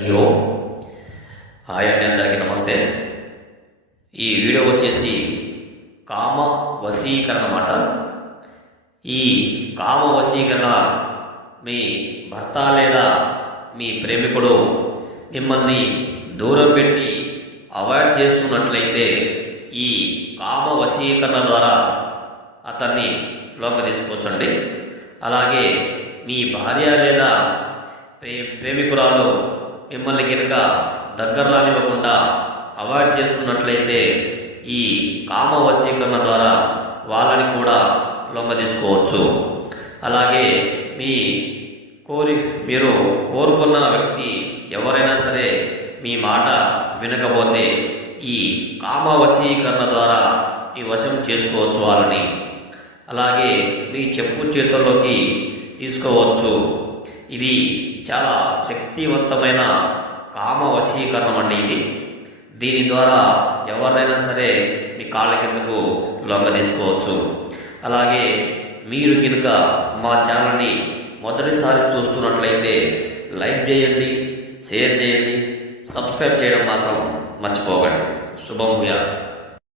Hello hi అండి, అందరికీ నమస్తే. ఈ వీడియో వచ్చేసి కామ వశీకరణ అన్నమాట. ఈ కామ వశీకరణ మీ భర్త లేదా మీ ప్రేమికుడు మిమ్మల్ని దూరం పెట్టి అవాయిడ్ చేస్తున్నట్లయితే ఈ కామ వశీకరణ ద్వారా అతన్ని లోకి తీసుకోవచ్చండి. అలాగే మీ భార్య లేదా ప్రేమికురాలు మిమ్మల్ని కనుక దగ్గర రానివ్వకుండా అవాయిడ్ చేస్తున్నట్లయితే ఈ కామ వశీకరణ ద్వారా వాళ్ళని కూడా లొంగ తీసుకోవచ్చు. అలాగే మీరు కోరుకున్న వ్యక్తి ఎవరైనా సరే మీ మాట వినకపోతే ఈ కామ వశీకరణ ద్వారా మీ వశం చేసుకోవచ్చు వాళ్ళని. అలాగే మీ చెప్పు చేతుల్లోకి తీసుకోవచ్చు. ఇది చాలా శక్తివంతమైన కామ వశీకరణం అండి. దీని ద్వారా ఎవరైనా సరే మీ కాళ్ళ కిందకు లొంగ తీసుకోవచ్చు. అలాగే మీరు కనుక మా ఛానల్ని మొదటిసారి చూస్తున్నట్లయితే లైక్ చేయండి, షేర్ చేయండి, సబ్స్క్రైబ్ చేయడం మాత్రం మర్చిపోకండి. శుభం భూయాత్.